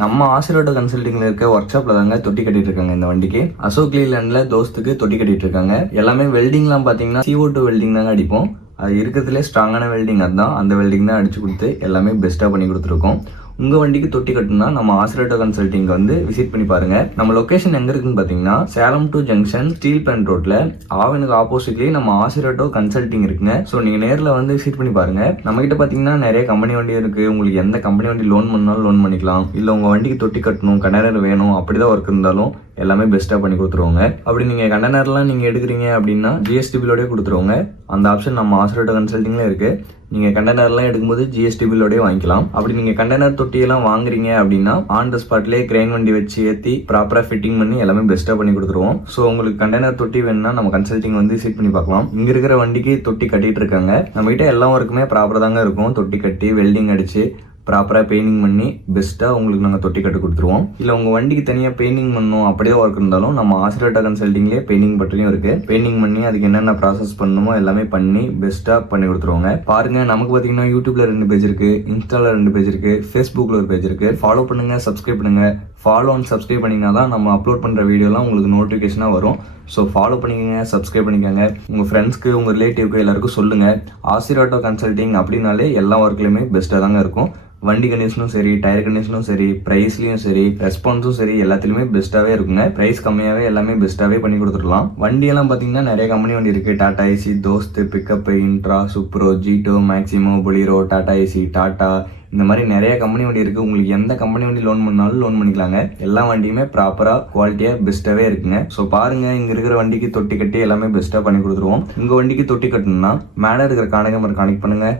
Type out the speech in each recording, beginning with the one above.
நம்ம ஆசீர்வாட் கன்சல்டிங்ல இருக்க ஒர்க் ஷாப்ல தாங்க தொட்டி கட்டிட்டு இருக்காங்க இந்த வண்டிக்கு. அசோக் லேண்ட்ல தோஸ்துக்கு தொட்டி கட்டிட்டு இருக்காங்க. எல்லாமே வெல்டிங்லாம் பாத்தீங்கன்னா CO2 வெல்டிங் தாங்க அடிப்போம். அது இருக்கிறதுலே ஸ்ட்ராங்கான வெல்டிங் அதுதான். அந்த வெல்டிங் தான் அடிச்சு கொடுத்து எல்லாமே பெஸ்ட்டாக பண்ணி கொடுத்துருக்கோம். உங்க வண்டிக்கு தொட்டி கட்டணும்னா நம்ம ஆசீர்வாட் கன்சல்டிங் வந்து விசிட் பண்ணி பாருங்க. நம்ம லொகேஷன் எங்க இருக்குன்னு பாத்தீங்கன்னா Salem to junction steel plant ரோட்ல ஆவனுக்கு ஆப்போசிட்லயே நம்ம ஆசீர்வாட் கன்சல்டிங் இருக்குங்க. ஸோ நீங்க நேரில் வந்து விசிட் பண்ணி பாருங்க. நம்ம கிட்ட பாத்தீங்கன்னா நிறைய கம்பெனி வண்டி இருக்கு. உங்களுக்கு எந்த கம்பெனி வண்டி லோன் பண்ணாலும் லோன் பண்ணிக்கலாம். இல்ல உங்க வண்டிக்கு தொட்டி கட்டணும், கண்டெய்னர் வேணும், அப்படிதான் ஒர்க் இருந்தாலும் எல்லாமே பெஸ்ட்டா பண்ணி கொடுத்துருவாங்க. அப்படி நீங்க கண்டெய்னர்லாம் நீங்க எடுக்கிறீங்க அப்படின்னா GST பில்லோடய கொடுத்துருவாங்க. அந்த ஆப்ஷன் நம்ம ஆசீர்வாட் கன்சல்டிங்ல இருக்கு. நீங்க கண்டெய்னர்லாம் எடுக்கும்போது GST பில்லோடய வாங்கிக்கலாம். அப்படி நீங்க கண்டெய்னர் தொட்டியெல்லாம் வாங்குறீங்க அப்படின்னா ஆன் த ஸ்பாட்லேயே கிரெயின் வண்டி வச்சு ஏற்றி ப்ராப்பரா ஃபிட்டிங் பண்ணி எல்லாமே பெஸ்ட்டா பண்ணி கொடுத்துருவோம். ஸோ உங்களுக்கு கண்டெய்னர் தொட்டி வேணும்னா நம்ம கன்சல்டிங் வந்து விசிட் பண்ணி பார்க்கலாம். இங்க இருக்கிற வண்டிக்கு தொட்டி கட்டிட்டு இருக்காங்க. நம்ம கிட்ட எல்லா ஒர்க்குமே ப்ராப்பரா தாங்க இருக்கும். தொட்டி கட்டி வெல்டிங் அடிச்சு ப்ராப்பராக பெயிண்டிங் பண்ணி பெஸ்ட்டாக உங்களுக்கு நாங்கள் தொட்டி கட்டு கொடுத்துருவோம். இல்லை உங்கள் வண்டிக்கு தனியாக பெயிண்டிங் பண்ணணும் அப்படியே ஒர்க் இருந்தாலும் நம்ம ஆசீர்வாட் கன்சல்டிங்லேயே பெயிண்டிங் பற்றியும் இருக்கு. பெயிண்டிங் பண்ணி அதுக்கு என்னென்ன ப்ராசஸ் பண்ணணுமோ எல்லாமே பண்ணி பெஸ்ட்டாக பண்ணி கொடுத்துருவாங்க. பாருங்க, நமக்கு பார்த்தீங்கன்னா யூடியூப்ல 2 பேஜ் இருக்கு, இன்ஸ்டால 2 பேஜ் இருக்கு, ஃபேஸ்புக்ல ஒரு பேஜ் இருக்கு. ஃபாலோ பண்ணுங்க, சப்ஸ்கிரைப் பண்ணுங்க. ஃபாலோ அண்ட் சப்ஸ்கிரைப் பண்ணிங்கன்னா தான் நம்ம அப்லோட் பண்ணுற வீடியோலாம் உங்களுக்கு நோட்டிஃபிகேஷனாக வரும். ஸோ ஃபாலோ பண்ணிக்கோங்க, சப்ஸ்கிரைப் பண்ணிக்கோங்க. உங்கள் ஃப்ரெண்ட்ஸ்க்கு, உங்கள் ரிலேட்டிவ்க்கு எல்லாருக்கும் சொல்லுங்கள். ஆசீர்வாட் கன்சல்டிங் அப்படின்னாலே எல்லா ஒர்க்லையுமே பெஸ்ட்டாக தாங்க இருக்கும். வண்டி கண்டிஷனும் சரி, டயர் கண்டிஷனும் சரி, பிரைஸ்லயும் சரி, ரெஸ்பான்ஸும் சரி, எல்லாத்துலயுமே பெஸ்ட்டாவே இருக்குங்க. பிரைஸ் கம்மியாவே எல்லாமே பெஸ்ட்டாவே பண்ணி கொடுத்துடலாம். வண்டி எல்லாம் பாத்தீங்கன்னா நிறைய கம்பெனி வண்டி இருக்கு. Tata Ace, Dost, pickup, Intra, Supro, Jeeto, Maximo, Bolero, Tata Ace, Tata, இந்த மாதிரி நிறைய கம்பெனி வண்டி இருக்கு. உங்களுக்கு எந்த கம்பெனி வண்டி லோன் பண்ணாலும் லோன் பண்ணிக்கலாங்க. எல்லா வண்டியுமே ப்ராப்பரா குவாலிட்டியா பெஸ்ட்டாவே இருக்குங்க. ஸோ பாருங்க, இங்க இருக்கிற வண்டிக்கு தொட்டி கட்டி எல்லாமே பெஸ்ட்டா பண்ணி கொடுத்துருவோம். உங்க வண்டிக்கு தொட்டி கட்டணும்னா மேல இருக்கிற கான்டாக்ட் நம்பர் கனெக்ட் பண்ணுங்க.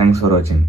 தேங்க்ஸ் ஃபார் வாட்சிங்.